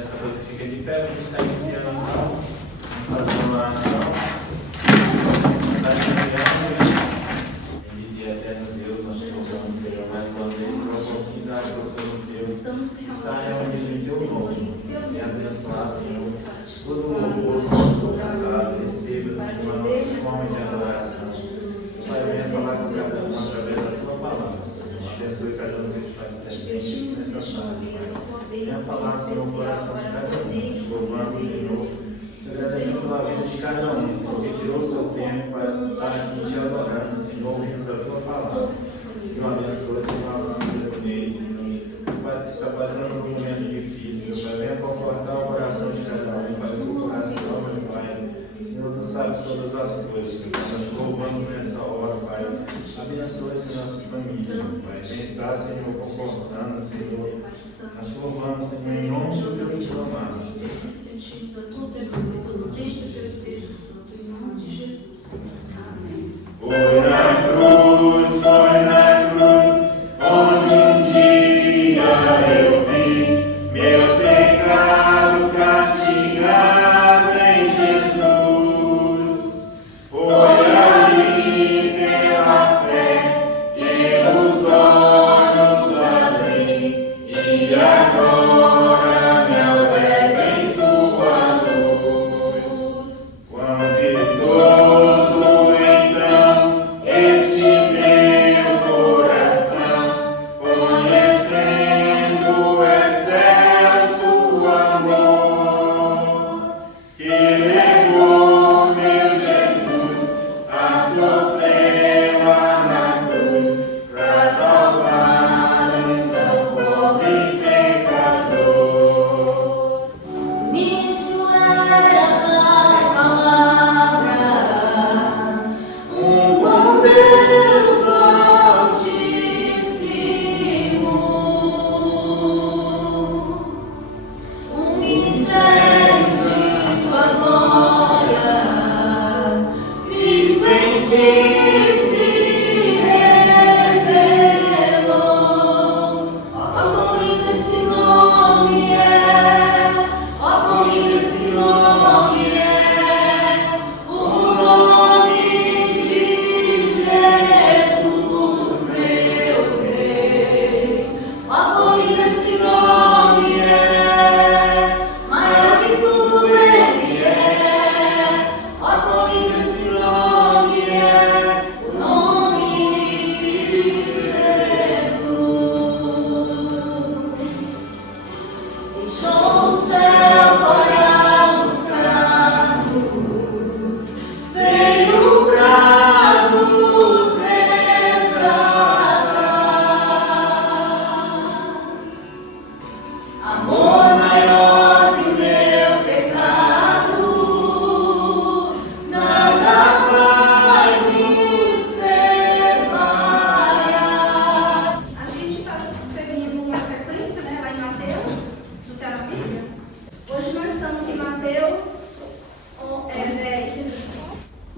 Essa coisa fica de pé, a gente está iniciando então, vamos fazer uma oração. Está iniciando, bendito e eterno Deus, nós te louvamos, Senhor, mais uma vez pela oportunidade que você nos deu. Está reunido em teu nome e abençoar, Senhor, todo o louvor, Senhor, receba, Senhor, uma nossa forma de adoração. Pai, venha falar com cada um através da tua palavra. Abençoe cada um que faz presente nessa tarde, Pai. Venha falar, Senhor, o coração de cada um. Louvando, Senhor. Agradecendo pela vida de cada um, Senhor, que tirou o seu tempo para estar aqui te adorando, Senhor, ouvindo da tua palavra. Que o abençoe, Senhor, nesse mês, Senhor. Pai, se está passando por um momento difícil, Pai, venha confortar o coração de cada um, Pai, o seu coração, meu Pai. Senhor, tu sabes todas as coisas, Senhor. Nós te louvamos nessa hora, Pai. Abençoe essa nossa família, Pai. Vem estar, Senhor, confortando, Senhor. Nós te louvamos, Senhor, em nome de Deus te amado. Sentimos a tua presença todo dia do teu Espírito Santo, em nome de Jesus. Amém. Foi na cruz, onde um dia eu vi meus pecados castigados em Jesus. Foi ali pela fé que os olhos abri e agora me alegra em sua luz. Quão ditoso então este meu coração, conhecendo o excelso amor que levou meu Jesus a sofrer lá na cruz para salvar um tão pobre pecador. Nisso eras a palavra, com Deus Altíssimo, mistério de sua glória, Cristo em ti se revelou. Ó, quão lindo esse nome é! Ó, quão lindo esse nome é! O nome de Jesus, meu Rei. Ó, quão lindo esse nome é! Maior que tudo ele é. Ó, quão lindo esse nome é! O nome de Jesus. Deixou o céu para buscar-nos, veio para nos resgatar. Amor maior que o meu pecado, nada vai nos separar. A gente está seguindo uma sequência, né, lá em Mateus, você era a Bíblia? Hoje nós estamos em Mateus 10.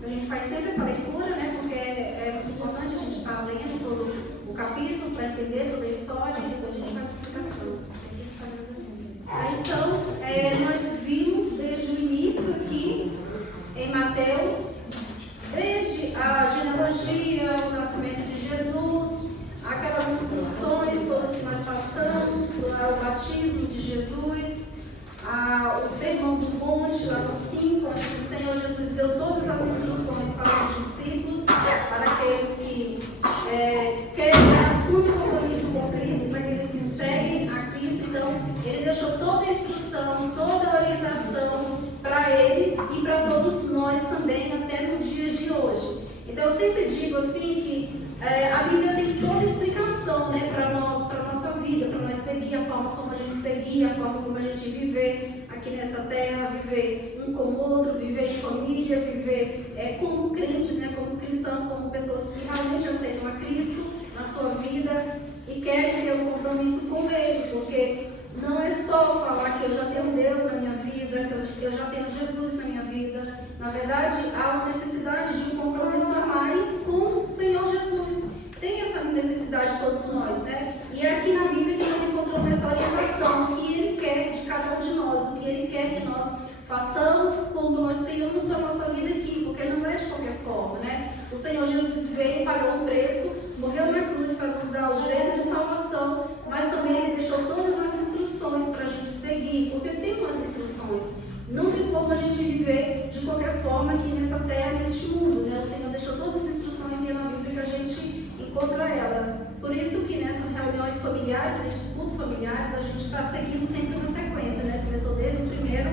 A gente faz sempre essa leitura, né, porque é muito importante a gente estar lendo todo o capítulo para entender toda a história e depois a gente faz a explicação. Sempre fazemos assim. Então, nós vimos desde o início aqui em Mateus, desde a genealogia, o nascimento de Jesus, aquelas instruções todas que nós passamos, o batismo de Jesus, o sermão do monte, lá no 5, onde o Senhor Jesus deu todas as instruções para os discípulos, para aqueles que querem assumir o compromisso com Cristo, para aqueles que seguem a Cristo. Então, ele deixou toda a instrução, toda a orientação para eles e para todos nós também, até nos dias de hoje. Então, eu sempre digo assim que a Bíblia tem toda a explicação, né, para nós, para a nossa vida, para nós seguir a forma como a gente seguir, a forma como a gente viver aqui nessa terra, viver um com o outro, viver em família, viver como crentes, né, como cristãos, como pessoas que realmente aceitam a Cristo na sua vida e querem ter um compromisso com Ele, porque não é só falar que eu já tenho Deus na minha vida, que eu já tenho Jesus na minha vida. Na verdade, há uma necessidade de um compromisso a mais com o Senhor Jesus. Tem essa necessidade todos nós, né? E é aqui na Bíblia que nós encontramos essa orientação que Ele quer de cada um de nós. como a gente viver de qualquer forma aqui nessa terra, neste mundo, né? O Senhor deixou todas as instruções e é na Bíblia que a gente encontra ela. Por isso que nessas reuniões familiares, nesses cultos familiares, a gente está seguindo sempre uma sequência, né? Começou desde o primeiro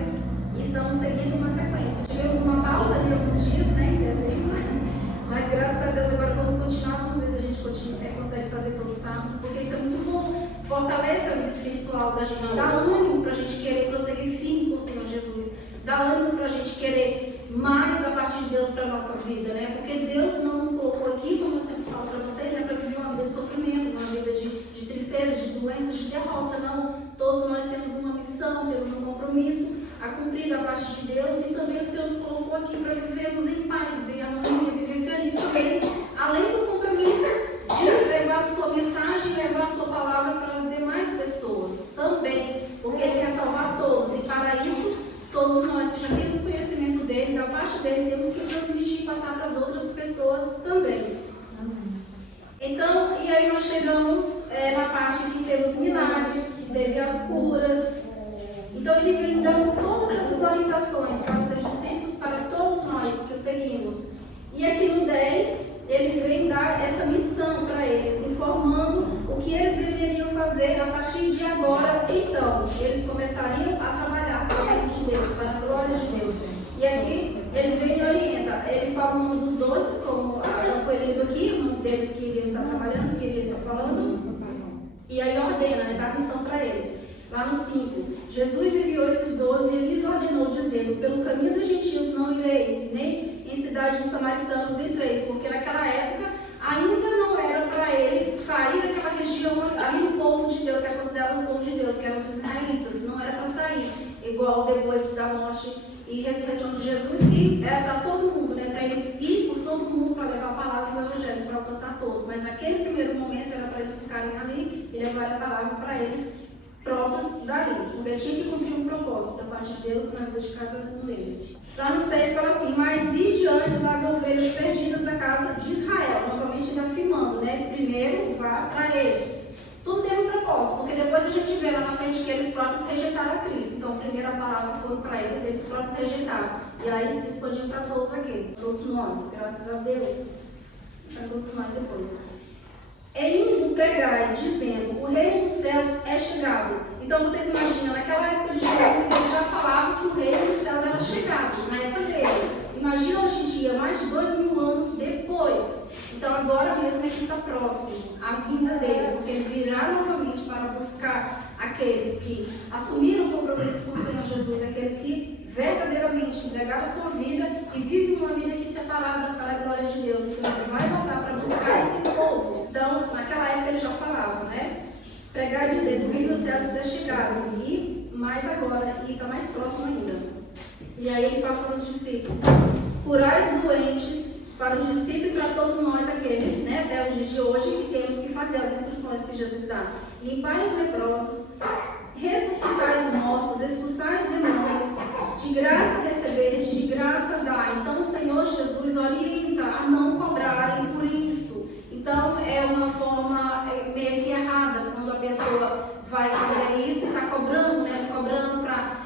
e estamos seguindo uma sequência. Tivemos uma pausa ali alguns dias, né, em dezembro, mas graças a Deus agora vamos continuar. Algumas vezes a gente consegue fazer todo sábado, porque isso é muito bom. Fortalece a vida espiritual da gente, dá ânimo para a gente querer prosseguir firme com o Senhor Jesus, dá ânimo para a gente querer mais da parte de Deus para a nossa vida, né? Porque Deus não nos colocou aqui, como eu sempre falo para vocês, para viver uma vida de sofrimento, uma vida de tristeza, de doenças, de derrota, não. Todos nós temos uma missão, temos um compromisso a cumprir da parte de Deus, e também o Senhor nos colocou aqui para vivermos em paz, viver harmonia, viver feliz também, além do compromisso de levar a sua mensagem, levar a sua palavra para as demais pessoas também, porque Ele quer salvar todos, e para isso, todos nós que já temos conhecimento dEle, da parte dEle, temos que transmitir e passar para as outras pessoas também. Então, e aí nós chegamos na parte que temos milagres, que teve as curas. Então ele vem dando todas essas orientações para os seus discípulos, para todos nós que o seguimos. E aqui no 10, ele vem dar essa missão para eles, informando o que eles deveriam fazer a partir de agora. Então, eles começariam a trabalhar para o reino de Deus, para a glória de Deus. E aqui ele vem e orienta, ele fala o nome dos 12, como já foi lido aqui, o nome deles que iriam estar trabalhando, que iriam estar falando, e aí ordena, dá a missão para eles. Lá no 5, Jesus enviou esses 12 e lhes ordenou, dizendo: pelo caminho dos gentios não ireis, nem em cidade dos samaritanos entreis, porque naquela época ainda não era para eles sair daquela região ali do povo de Deus, que era considerado o povo de Deus, que eram os israelitas, não era para sair, igual depois da morte e ressurreição de Jesus, que era para todo mundo, né? Para eles ir por todo mundo para levar a palavra do Evangelho, para alcançar todos. Mas naquele primeiro momento era para eles ficarem ali e levar a palavra para eles próprios dali, porque tinha que cumprir um propósito da parte de Deus na vida de cada um deles. Lá no 6 fala assim: mas e diante as ovelhas perdidas da casa de Israel, novamente ainda afirmando, né? Primeiro vá para esses. Tudo teve um propósito, porque depois a gente vê lá na frente que eles próprios rejeitaram a Cristo. Então, a primeira palavra foi para eles, eles próprios rejeitaram. E aí se expandiu para todos aqueles, todos nós, graças a Deus, para todos nós depois. Indo pregar, dizendo: o reino dos céus é chegado. Então vocês imaginam, naquela época de Jesus, ele já falava que o reino dos céus era chegado, na época dele. Imagina hoje em dia, mais de 2000 anos depois. Então agora mesmo é que está próximo a vinda dele, porque ele virá novamente para buscar aqueles que assumiram o compromisso com o Senhor Jesus, aqueles que verdadeiramente entregaram a sua vida e vivem uma vida aqui separada para a glória de Deus. Então ele vai voltar para buscar esse povo. Então, naquela época ele já falava, né? Pregar dizendo: o reino dos céus está chegado, e mais agora, e está mais próximo ainda. E aí ele fala para os discípulos: curai os doentes, para os discípulos e para todos nós, aqueles, né, até os dias de hoje, que temos que fazer as instruções que Jesus dá. Limpar os leprosos, ressuscitar os mortos, expulsar os demônios, de graça recebeste, de graça dá. Então o Senhor Jesus orienta a não cobrarem por isso. Então é uma forma meio que errada quando a pessoa vai fazer isso e está cobrando, né? Cobrando para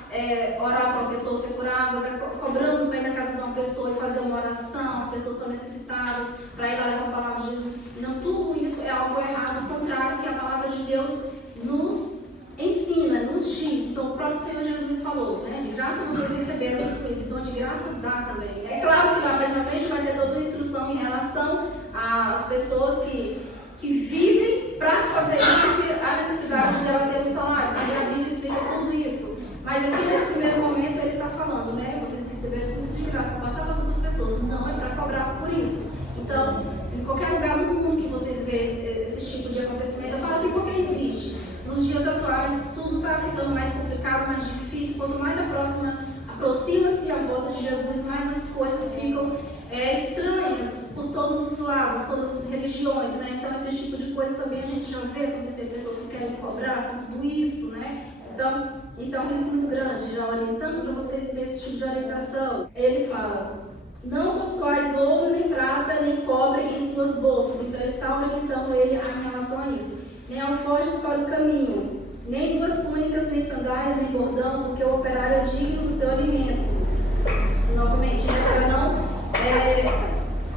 orar para uma pessoa ser curada, está cobrando para ir na casa de uma pessoa e fazer uma oração, as pessoas estão necessitadas, para ir lá levar a palavra de Jesus. Não, tudo isso é algo errado, ao contrário que a palavra de Deus nos ensina, nos diz. Então o próprio Senhor Jesus falou, né? De graça vocês receberam tudo isso, então de graça dá também. É claro que lá mais na frente vai ter toda uma instrução em relação às pessoas que vivem para fazer isso, que há necessidade de ela ter um salário, porque a Bíblia explica tudo isso. Mas aqui nesse primeiro momento ele está falando, né? Vocês receberam tudo isso de graça para passar para as outras pessoas, não é para cobrar por isso. Então, em qualquer lugar no mundo que vocês vejam esse tipo de acontecimento, eu falo assim porque existe. Nos dias atuais, tudo está ficando mais complicado, mais difícil. Quanto mais aproxima-se a volta de Jesus, mais as coisas ficam estranhas por todos os lados, todas as religiões, né? Então, esse tipo de coisa também a gente já vê acontecer, pessoas que querem cobrar por tudo isso, né? Então, isso é um risco muito grande. Já orientando para vocês ter esse tipo de orientação, ele fala: não possuais ouro, nem prata, nem cobre em suas bolsas. Então, ele está orientando ele em relação a isso. Nem alforjes para o caminho, nem duas túnicas, nem sandálias, nem bordão, porque o operário é digno do seu alimento.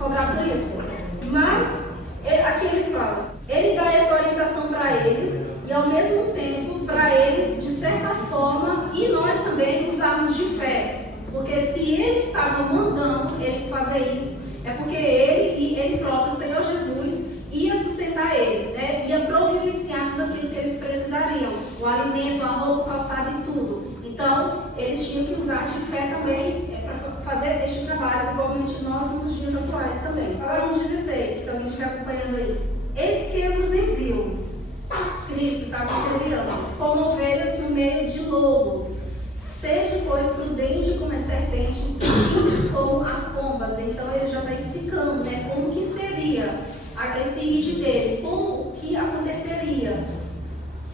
cobrar por isso. Mas, aqui ele fala, ele dá essa orientação para eles e ao mesmo tempo para eles, de certa forma, e nós também usarmos de fé. Porque se ele estava mandando eles fazer isso, é porque ele e ele próprio, o Senhor Jesus, ia sustentar ele, né? Ia providenciar tudo aquilo que eles precisariam, o alimento, a roupa, o calçado e tudo. Então, eles tinham que usar de fé também para fazer este trabalho, igualmente nós nos dias atuais também. Fala no 16, se alguém estiver acompanhando aí. Eis que vos envio, Cristo está nos enviando, como ovelhas no meio de lobos. Seja, pois, prudente como as serpentes, e simples como as pombas. Então ele já está explicando, né, como que seria esse id dele, como que aconteceria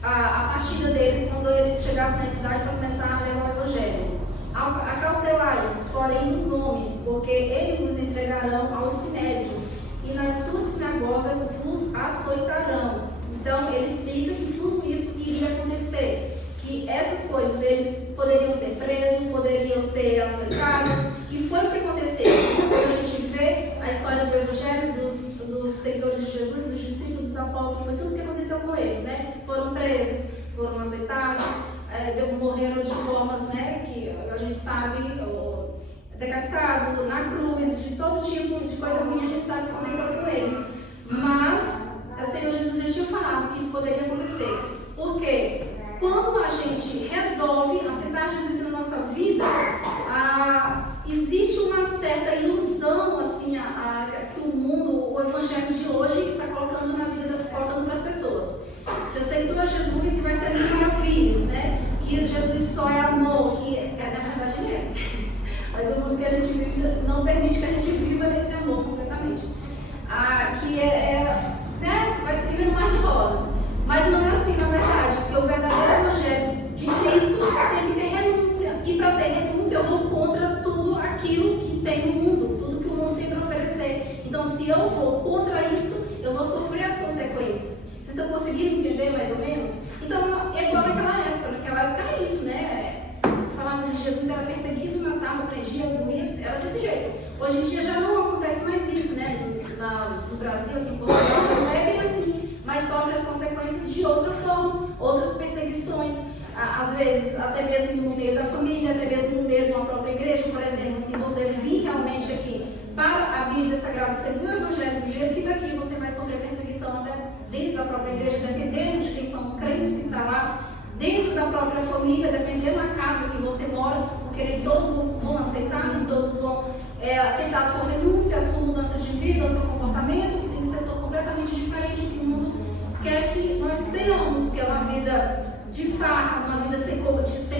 a partida deles quando eles chegassem na cidade para começar a levar o evangelho. Acautelai-vos, porém, os homens, porque eles vos entregarão aos sinédrios, e nas suas sinagogas vos açoitarão. Então ele explica que tudo isso iria acontecer. Que essas coisas, eles poderiam ser presos, poderiam ser açoitados, e foi o que aconteceu. Quando a gente vê a história do Evangelho, dos seguidores de Jesus, dos discípulos, dos apóstolos, foi tudo o que aconteceu com eles, né? Foram presos, foram açoitados, morreram de formas, né, que a gente sabe, decapitado, na cruz, de todo tipo de coisa ruim, a gente sabe o que aconteceu com eles. Mas o Senhor Jesus já tinha falado que isso poderia acontecer. Por quê? Quando a gente resolve aceitar Jesus na nossa vida, existe uma certa ilusão assim, que o mundo, o evangelho de hoje está colocando na vida colocando para as pessoas. Você aceitou a Jesus e vai ser mil maravilhas, né? Que Jesus só é amor, que na verdade ele é. Mas o mundo que a gente vive não permite que a gente viva nesse amor completamente. Né? Vai se viver no mar de rosas. Mas não é assim, na verdade, porque o verdadeiro evangelho de Cristo tem que ter renúncia. E para ter renúncia, eu vou contra tudo aquilo que tem no mundo, tudo que o mundo tem para oferecer. Então, se eu vou contra isso, eu vou sofrer as consequências. Vocês estão conseguindo entender mais ou menos? Então, é igual naquela época. Naquela época era isso, né? Falava de Jesus, era perseguido, matava, prendia, morria, era desse jeito. Hoje em dia já não acontece mais isso, né? No Brasil, aqui em Portugal, não é bem assim. Mas sofre as consequências de outra forma, outras perseguições, às vezes até mesmo no meio da família, até mesmo no meio de uma própria igreja. Por exemplo, se você vir realmente aqui para a Bíblia Sagrada, seguir o Evangelho do jeito que está aqui, você vai sofrer perseguição até dentro da própria igreja, dependendo de quem são os crentes que estão lá, dentro da própria família, dependendo da casa que você mora, porque nem todos vão aceitar, nem todos vão aceitar a sua renúncia, a sua mudança de vida, o seu comportamento, que tem que ser completamente diferente do que o mundo quer que nós tenhamos, que é uma vida de farra, uma vida sem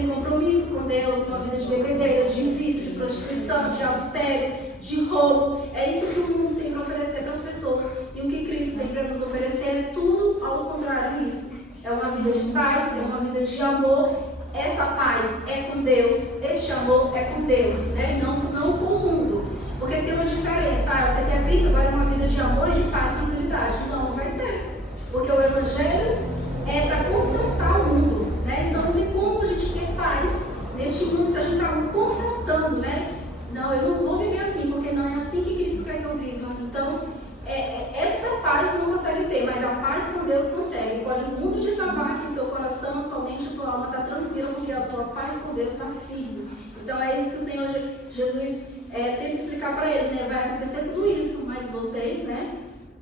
compromisso com Deus, uma vida de bebedeiras, de vício, de prostituição, de adultério, de roubo. É isso que o mundo tem para oferecer para as pessoas. E o que Cristo tem para nos oferecer é tudo ao contrário disso. É uma vida de paz, é uma vida de amor. Essa paz é com Deus, este amor é com Deus, né? Não com o mundo. Porque tem uma diferença. Você tem a Cristo, agora é uma vida de amor, de paz e tranquilidade. Não vai ser. Porque o Evangelho é para confrontar o mundo, né? Então não tem como a gente ter paz neste mundo se a gente está confrontando, né? Não, eu não vou viver assim, porque não é assim que Cristo quer que eu viva. Então, esta paz não consegue ter, mas a paz com Deus consegue. Pode o mundo desabar que seu coração, a sua mente, a tua alma está tranquila, porque a tua paz com Deus está firme. Então é isso que o Senhor Jesus tenta explicar para eles, né? Vai acontecer tudo isso, mas vocês, né?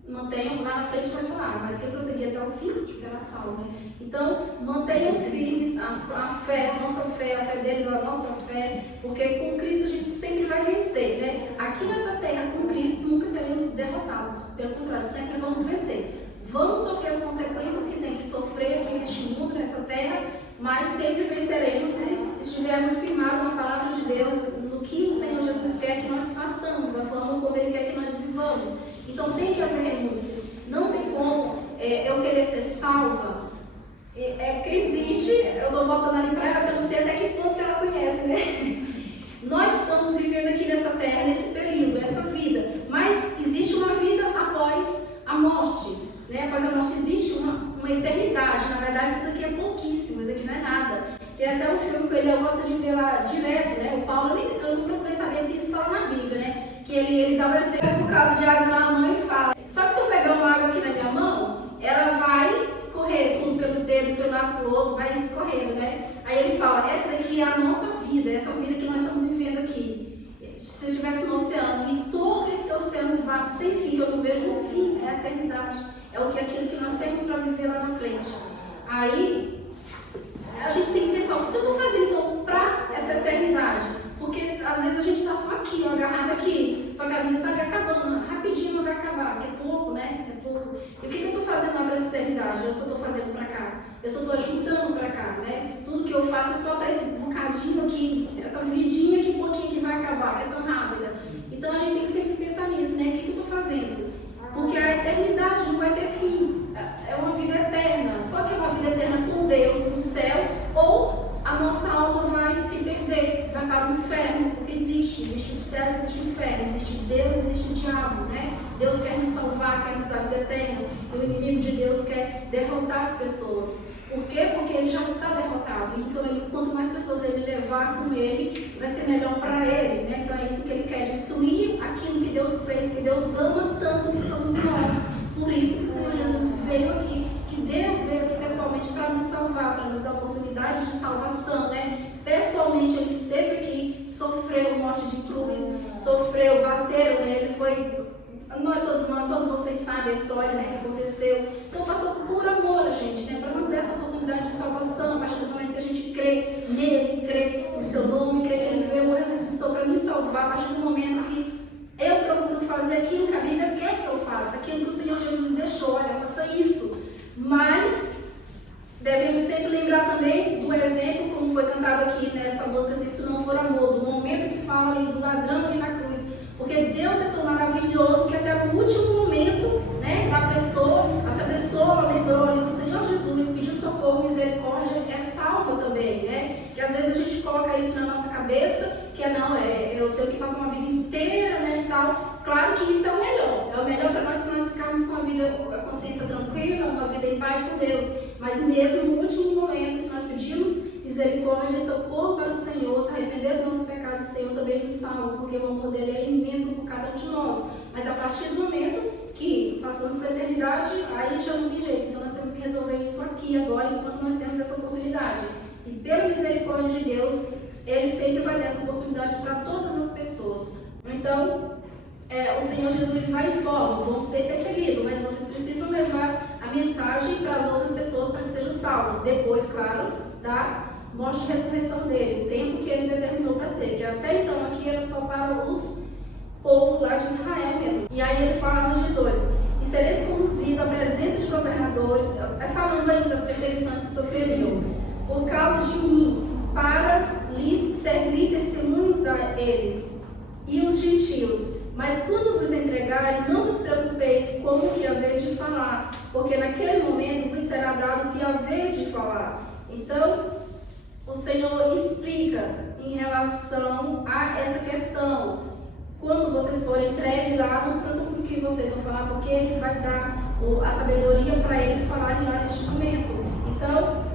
Mantenham lá na frente para falar, mas quem prosseguir até o fim será salvo, né? Então, mantenham firmes a fé, a nossa fé, a fé deles, a nossa fé, porque com Cristo a gente sempre vai vencer, né? Aqui nessa terra, com Cristo, nunca seremos derrotados, pelo contrário, sempre vamos vencer. Vamos sofrer as consequências que tem que sofrer aqui neste mundo, nessa terra, mas sempre venceremos se estivermos firmados na palavra de Deus, no que o Senhor Jesus quer que nós façamos, a forma como Ele quer que nós vivamos. Então tem que haver renúncia. Não tem como eu querer ser salva. Porque existe, eu estou voltando ali para ela, porque eu não sei até que ponto que ela conhece, né? Nós estamos vivendo aqui nessa terra, nesse período, nessa vida. Mas existe uma vida após a morte. Né? Após a morte existe uma eternidade. Na verdade, isso aqui é pouquíssimo, isso aqui não é nada. Tem até um filme que eu gosto de ver lá direto, né? O Paulo, eu não procurei saber se isso está lá na Bíblia, né? que ele dá um exemplo, um cabo de água na mão e fala, só que se eu pegar uma água aqui na minha mão, ela vai escorrer tudo pelos dedos, de um lado para o outro, vai escorrendo, né? Aí ele fala, essa daqui é a nossa vida, essa vida que nós estamos vivendo aqui. Se eu estivesse no oceano, e todo esse oceano vasto, sem fim, que eu não vejo um fim, é a eternidade. É aquilo que nós temos para viver lá na frente. Aí, a gente tem que pensar, o que eu estou fazendo então para essa eternidade? Porque às vezes a gente está só aqui, ó, agarrado aqui, só que a vida está ali acabando, rapidinho não vai acabar, que é pouco, né? É pouco. E o que eu estou fazendo lá para essa eternidade? Eu só estou fazendo para cá, eu só estou ajuntando para cá, né? Tudo que eu faço é só para esse bocadinho aqui, essa vidinha que pouquinho que vai acabar, que é tão rápida. Então a gente tem que sempre pensar nisso, né? O que eu estou fazendo? Porque a eternidade não vai ter fim, é uma vida eterna, só que é uma vida eterna com Deus, no céu, ou a nossa alma vai se perder, vai para o inferno, porque existe o céu, existe o inferno, existe Deus, existe o diabo, né? Deus quer nos salvar, quer nos dar vida eterna, e o inimigo de Deus quer derrotar as pessoas. Por quê? Porque ele já está derrotado, então quanto mais pessoas ele levar com ele, vai ser melhor para ele, né? Então é isso que ele quer, destruir aquilo que Deus fez, que Deus ama tanto, que somos nós. Por isso que o Senhor Jesus veio aqui, que Deus veio aqui pessoalmente para nos salvar, para nos dar oportunidade de salvação, né? Pessoalmente ele esteve aqui, sofreu morte de cruz, sofreu, bateram nele, todos vocês sabem a história, né, que aconteceu. Então passou por amor, gente, né, para nos dar essa oportunidade de salvação, a partir do momento que a gente crê nele, crê no seu nome, crê que ele veio, morreu, ressuscitou para me salvar, a partir do momento que eu procuro fazer aquilo que a Bíblia quer que eu faça, aquilo que o Senhor Jesus deixou, olha, faça isso. Mas devemos sempre lembrar também do exemplo, como foi cantado aqui nessa música, se isso não for amor, do momento que fala ali do ladrão ali na cruz. Porque Deus é tão maravilhoso que até no último momento, né, essa pessoa lembrou ali do Senhor Jesus, pediu socorro, misericórdia, é salva também, né? Que às vezes a gente coloca isso na nossa cabeça, que eu tenho que passar uma vida inteira, né, e tal. Claro que isso é o melhor para nós ficarmos com a consciência tranquila, uma vida em paz com Deus. Mas mesmo no último momento, se nós pedimos misericórdia e socorro para o Senhor, se arrepender dos nossos pecados, o Senhor também nos salva, porque o amor dele é imenso por cada um de nós. Mas a partir do momento que passamos para a eternidade, aí já não tem jeito. Então nós temos que resolver isso aqui, agora, enquanto nós temos essa oportunidade. E pela misericórdia de Deus, ele sempre vai dar essa oportunidade para todas as pessoas. Então, o Senhor Jesus vai em forma, vão ser perseguidos, mas vocês precisam levar a mensagem para as outras pessoas para que sejam salvas. Depois, claro, da morte e ressurreição dele, o tempo que ele determinou para ser, que até então aqui era só para os povos lá de Israel mesmo. E aí ele fala nos 18, e sereis conduzido à presença de governadores, falando ainda das perseguições que sofreriam, por causa de mim, para lhes servir testemunhos a eles e os gentios. Mas quando vos entregarem, não vos preocupeis como que a vez de falar, porque naquele momento vos será dado que a vez de falar. Então, o Senhor explica em relação a essa questão. Quando vocês forem entregues lá, não se preocupem com o que vocês vão falar, porque Ele vai dar a sabedoria para eles falarem lá neste momento. Então,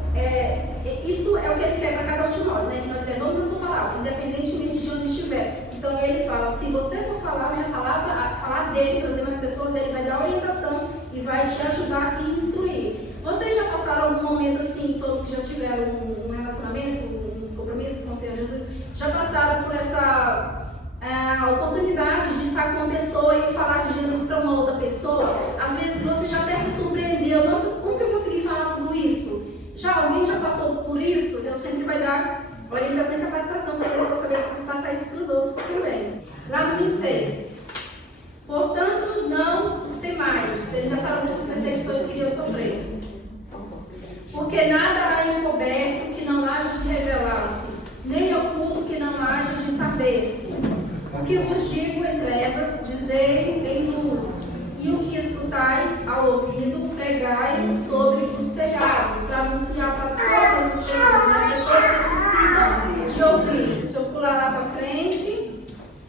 isso é o que Ele quer para cada um de nós, né? Que nós levamos a sua palavra, independentemente de onde estiver. Então, Ele fala, se você for falar minha palavra, falar dele para as demais pessoas, Ele vai dar orientação e vai te ajudar e instruir. Vocês já passaram algum momento assim, todos que já tiveram um relacionamento, um compromisso com o Senhor Jesus, já passaram por essa oportunidade de estar com uma pessoa e falar de Jesus para uma outra pessoa? Às vezes você já até se surpreendeu, nossa, como que eu consegui falar tudo isso? Alguém já passou por isso? Deus sempre vai dar orientação e capacitação para você saber passar isso para os outros também. Lá no 26. Portanto, não os temais. Ele está falando dessas perseguições que Deus sofreu. Porque nada há encoberto que não haja de revelar-se, nem oculto que não haja de saber-se. O que vos digo em trevas, dizei em luz, e o que escutais ao ouvido, pregai sobre os telhados, para anunciar para todas as pessoas, né? Todos precisam de ouvir. Deixa eu pular lá para frente.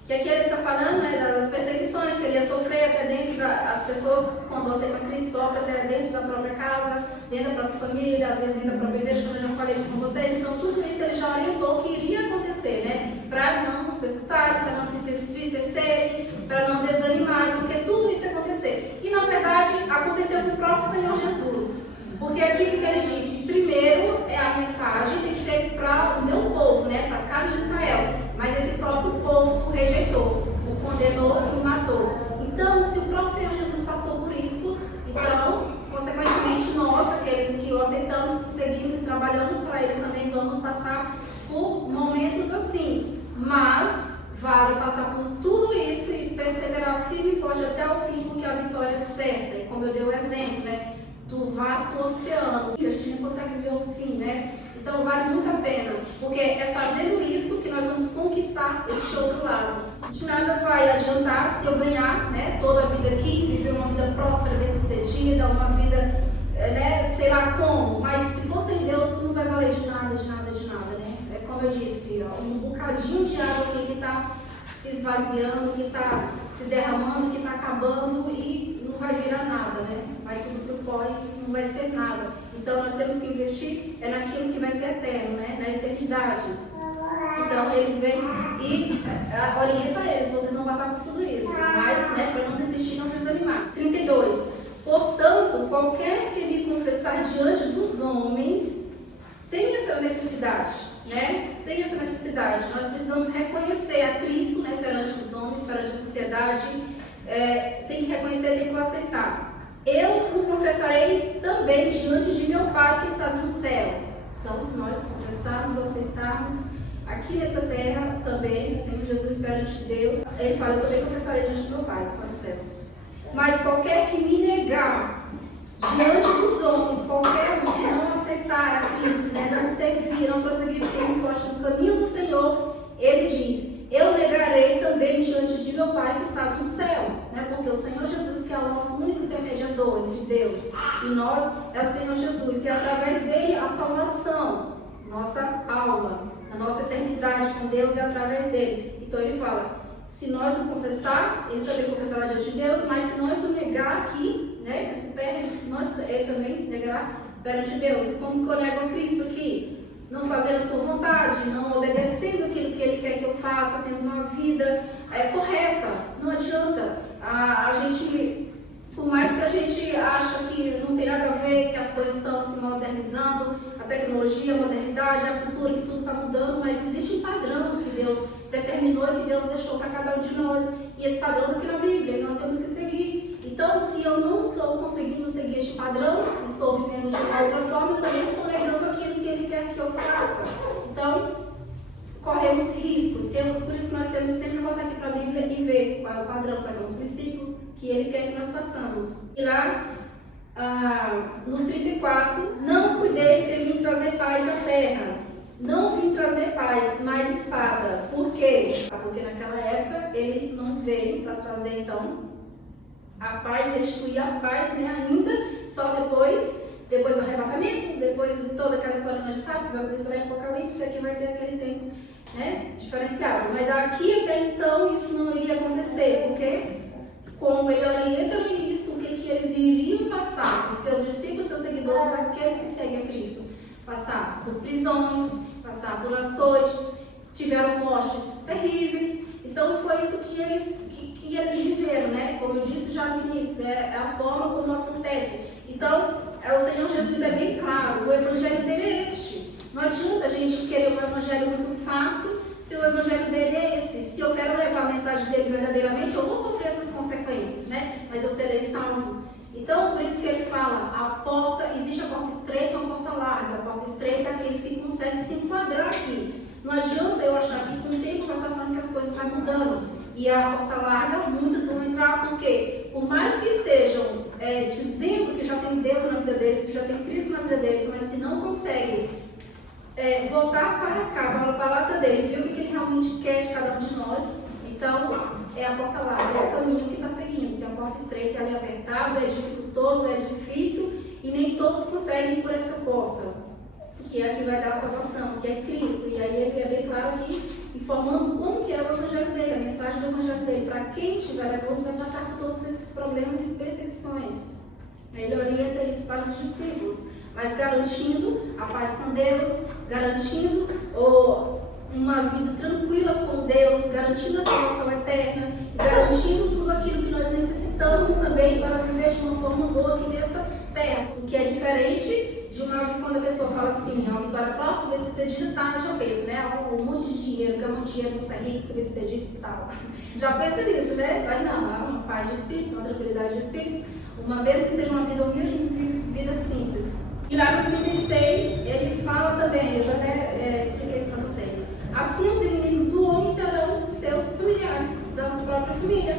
Que aqui ele está falando, né, das perseguições que ele ia sofrer até dentro as pessoas, quando você com Cristo, sofrem até dentro da própria casa, dentro da própria família, às vezes dentro da própria igreja, como eu já falei com vocês. Então tudo isso ele já orientou que iria acontecer, né, para não se assustarem, para não se entristecerem, para não desanimarem, porque tudo isso ia acontecer. E na verdade aconteceu com o próprio Senhor Jesus. Porque aquilo que ele disse, primeiro a mensagem tem que ser para o meu povo, né? Para a casa de Israel. Mas esse próprio povo o rejeitou, o condenou e o matou. Então, se o próprio Senhor Jesus passou por isso, então, consequentemente, nós, aqueles que o aceitamos, que seguimos e trabalhamos para eles, também vamos passar por momentos assim. Mas vale passar por tudo isso e perseverar firme e forte até o fim, porque a vitória é certa. E como eu dei o exemplo, né? Do vasto oceano, que a gente não consegue ver o fim, né? Então vale muito a pena, porque é fazendo isso que nós vamos conquistar este outro lado. De nada vai adiantar se eu ganhar, né, toda a vida aqui, viver uma vida próspera, bem-sucedida, uma vida, né, sei lá como, mas se for sem Deus não vai valer de nada, né? É como eu disse, ó, um bocadinho de água aqui que está se esvaziando, que está se derramando, que está acabando e não vai virar nada, né? Vai tudo para o pó e não vai ser nada. Então nós temos que investir naquilo que vai ser eterno, né? Na eternidade. Então ele vem e orienta eles, vocês vão passar por tudo isso, mas, né, para não desistir, não desanimar. 32. Portanto, qualquer que me confessar diante dos homens tem essa necessidade, né? Tem essa necessidade. Nós precisamos reconhecer a Cristo, né, perante os homens, perante a sociedade. Tem que reconhecer, tem que aceitar. Eu o confessarei também diante de meu Pai que estás no céu. Então, se nós confessarmos ou aceitarmos aqui nessa terra também, Senhor Jesus perante Deus, ele fala, eu também confessarei diante de meu Pai que está nos céus. Mas qualquer que me negar diante dos homens, qualquer um que não aceitar a Cristo, né, não servir, não prosseguir firme e forte no caminho do Senhor, ele diz, eu negarei também diante de meu Pai que estás no céu, né? Porque o Senhor Jesus, que é o nosso único intermediador entre Deus e nós, é o Senhor Jesus, e através dele a salvação, nossa alma, a nossa eternidade com Deus é através dele. Então ele fala, se nós o confessar, ele também confessará diante de Deus, mas se nós o negar aqui, né, nessa terra, ele também negará perante Deus. E como que eu nego a Cristo aqui? Não fazendo a sua vontade, não obedecendo aquilo que ele quer que eu faça, tendo uma vida correta. Não adianta. A gente, por mais que a gente ache que não tem nada a ver, que as coisas estão se modernizando, a tecnologia, a modernidade, a cultura, que tudo está mudando, mas existe um padrão que Deus determinou e que Deus deixou para cada um de nós. E esse padrão está aqui na Bíblia, e nós temos que seguir. Então, se eu não estou conseguindo seguir este padrão, estou vivendo de uma outra forma, eu também estou negando aquilo que ele quer que eu faça. Então, corremos risco. Por isso que nós temos sempre que voltar aqui para a Bíblia e ver qual é o padrão, quais são os princípios que ele quer que nós façamos. E lá, no 34, não cuideis que vim trazer paz à terra. Não vim trazer paz, mas espada. Por quê? Porque naquela época ele não veio para trazer, então, a paz, restituir a paz, né, ainda, só depois do arrebatamento, depois de toda aquela história que a gente sabe, que vai acontecer lá em Apocalipse, aqui vai ter aquele tempo, né, diferenciado. Mas aqui até então isso não iria acontecer, porque como ele orienta no início o que eles iriam passar, os seus discípulos, seus seguidores, aqueles que seguem a Cristo, passar por prisões, passar por açoites, tiveram mortes terríveis. Então foi isso que eles viveram, né? Como eu disse já no início, é a forma como acontece. Então, o Senhor Jesus é bem claro, o evangelho dele é este. Não adianta a gente querer um evangelho muito fácil se o evangelho dele é esse. Se eu quero levar a mensagem dele verdadeiramente, eu vou sofrer essas consequências, né? Mas eu serei salvo. Então, por isso que ele fala, existe a porta estreita e uma porta larga. A porta estreita é aquele que consegue se enquadrar aqui. Não adianta eu achar que com o tempo vai passando que as coisas vão mudando. E a porta larga, muitos vão entrar porque, por mais que estejam dizendo que já tem Deus na vida deles, que já tem Cristo na vida deles, mas se não conseguem voltar para cá, para a palavra dele, ver o que ele realmente quer de cada um de nós, então é a porta larga, é o caminho que está seguindo, que é a porta estreita, ela é apertada, é dificultoso, é difícil, e nem todos conseguem ir por essa porta, que é a que vai dar a salvação, que é Cristo. E aí ele é bem claro aqui, informando como que é o evangelho dele, a mensagem do evangelho dele. Para quem estiver levando, vai passar por todos esses problemas e perseguições. Ele orienta isso para os discípulos, mas garantindo a paz com Deus, garantindo uma vida tranquila com Deus, garantindo a salvação eterna, garantindo tudo aquilo que nós necessitamos também para viver de uma forma boa aqui nesta terra. O que é diferente de quando a pessoa fala assim, a vitória próxima, bem-sucedida, tá, já pensa, né? Um monte de dinheiro, ganha um dinheiro, você é rico, você é bem-sucedido e tal. Já pensa nisso, né? Mas não, é uma paz de espírito, uma tranquilidade de espírito, uma vez que seja uma vida humilde, uma vida simples. E lá no 36, ele fala também, eu já até expliquei isso para vocês. Assim os inimigos do homem serão seus familiares, da própria família.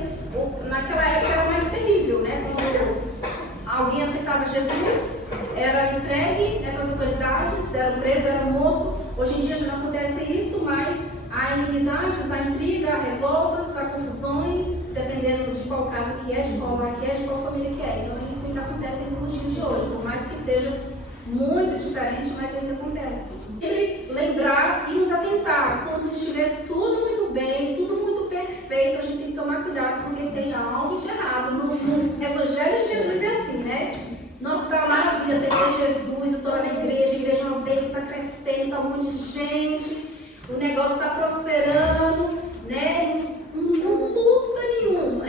Naquela época era mais terrível, né? Quando alguém aceitava Jesus, era entregue para as autoridades, era preso, era morto. Hoje em dia já não acontece isso, mas há inimizades, há intriga, há revoltas, há confusões, dependendo de qual casa que é, de qual lar que é, de qual família que é. Então isso ainda acontece nos dias de hoje, por mais que seja muito diferente, mas ainda acontece. Sempre lembrar e nos atentar, quando estiver tudo muito bem, tudo muito perfeito, a gente tem que tomar cuidado, porque tem algo de errado. No Evangelho de Jesus é assim, né? Nossa, tá uma maravilha, você tem Jesus, eu tô na igreja, a igreja é uma bênção, está crescendo, tá um monte de gente, o negócio está prosperando, né? Não luta nenhuma,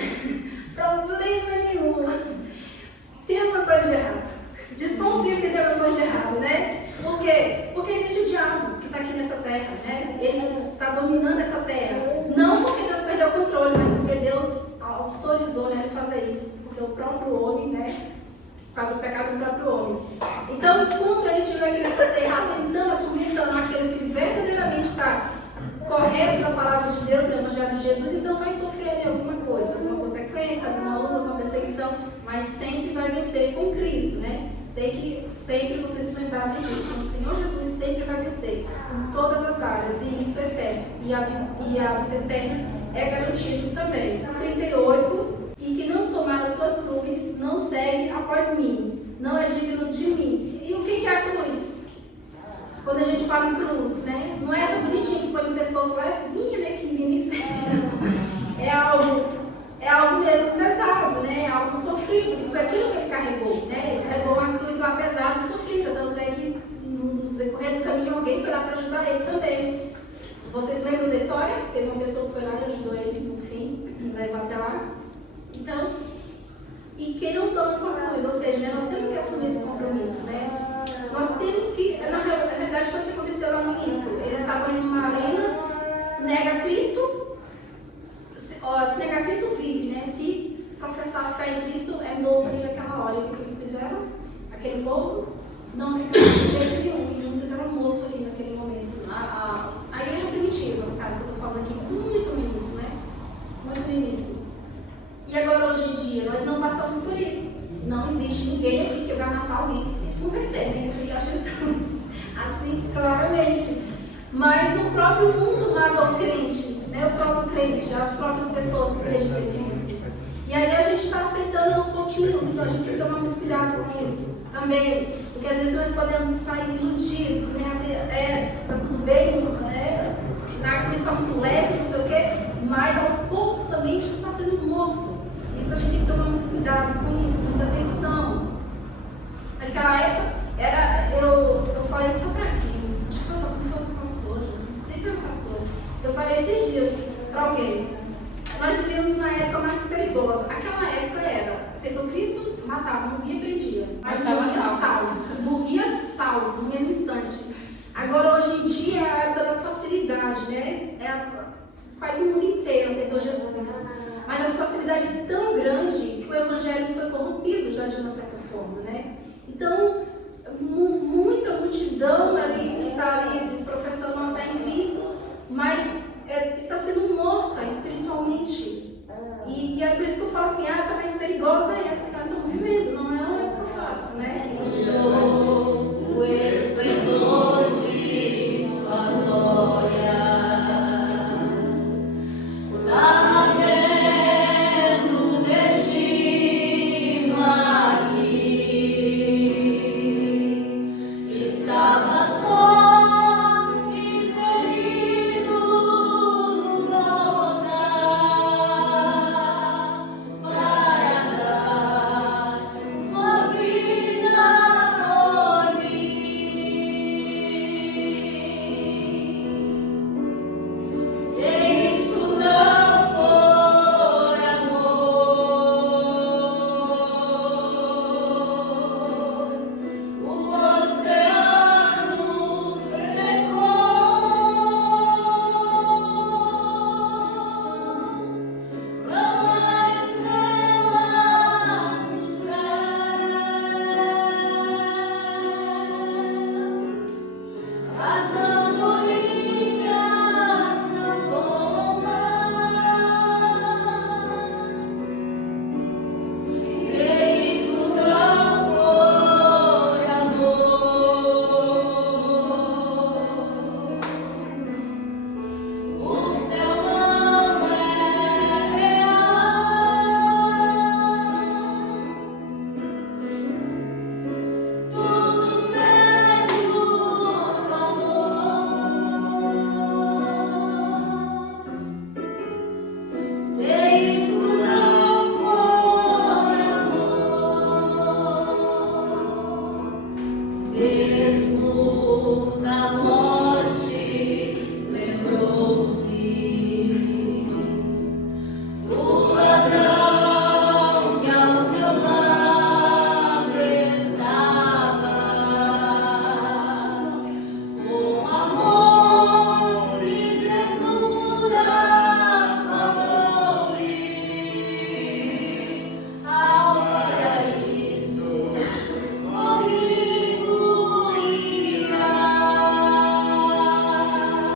problema nenhum. Tem alguma coisa de errado. Desconfio que tem alguma coisa de errado, né? Por quê? Porque existe o diabo que está aqui nessa terra, né? Ele está dominando essa terra. Não porque Deus perdeu o controle, mas porque Deus autorizou, né, ele fazer isso. Porque o próprio homem, né? Por causa do pecado do próprio homem. Então, enquanto ele estiver aqui nessa terra, tentando, atormentando aqueles que verdadeiramente estão corretos na palavra de Deus, no Evangelho de Jesus, então vai sofrer ali alguma coisa, alguma consequência, alguma luta, alguma perseguição, mas sempre vai vencer com Cristo, né? Tem que sempre vocês se lembrarem disso, o Senhor Jesus sempre vai vencer em todas as áreas, e isso é certo, e a vida eterna é garantido também. 38, e que não tomar a sua cruz, não segue após mim, não é digno de mim. E o que é a cruz? Quando a gente fala em cruz, né? Não é essa bonitinha que põe no pescoço levezinha, né? Que ninguém sente. É algo mesmo pesado, né? É algo sofrido. Foi aquilo que ele carregou, né? Ele carregou uma cruz lá pesada e sofrida. Tanto é que no decorrer do caminho alguém foi lá para ajudar ele também. Vocês lembram da história? Teve uma pessoa que foi lá e ajudou ele no fim, levou até lá. Então, e quem não toma sua cruz, ou seja, né, nós temos que assumir esse compromisso, né? Nós temos que, na realidade foi o que aconteceu lá no início. Eles estavam em uma arena, nega Cristo, se negar Cristo vive, né? Se professar a fé em Cristo é morto ali naquela hora. O que eles fizeram? Aquele povo não negaram de jeito nenhum, e muitos eram mortos ali naquele momento. A igreja primitiva, no caso que eu estou falando aqui, muito no início, né? Muito no início. E agora, hoje em dia, nós não passamos por isso. Não existe ninguém aqui que vai matar alguém que se converter, né? Você já Jesus. Assim, claramente. Mas o próprio mundo mata o crente, né? O próprio crente, as próprias pessoas que acreditam em Cristo. E aí a gente está aceitando aos pouquinhos, então a gente tem que tomar muito cuidado com isso também. Porque às vezes nós podemos estar iludidos, né? Tá tudo bem, né? Na comissão muito leve, não sei o quê, mas aos poucos também já está sendo morto. Isso a gente tem que tomar muito cuidado com isso, muita atenção. Naquela época, eu falei para quem? Acho que foi para pastor, não sei se foi para pastor. Eu falei esses dias para alguém. Nós vivíamos na época mais perigosa. Aquela época era, aceitou Cristo, matava, morria e prendia. Mas morria salvo no mesmo instante. Agora, hoje em dia, é a época das facilidades, né? Quase o mundo inteiro aceitou Jesus. Mas essa facilidade é tão grande que o Evangelho foi corrompido já de uma certa forma, né? Então, muita multidão ali que está ali professando uma fé em Cristo, mas está sendo morta espiritualmente. E é por isso que eu falo assim, a época mais perigosa é essa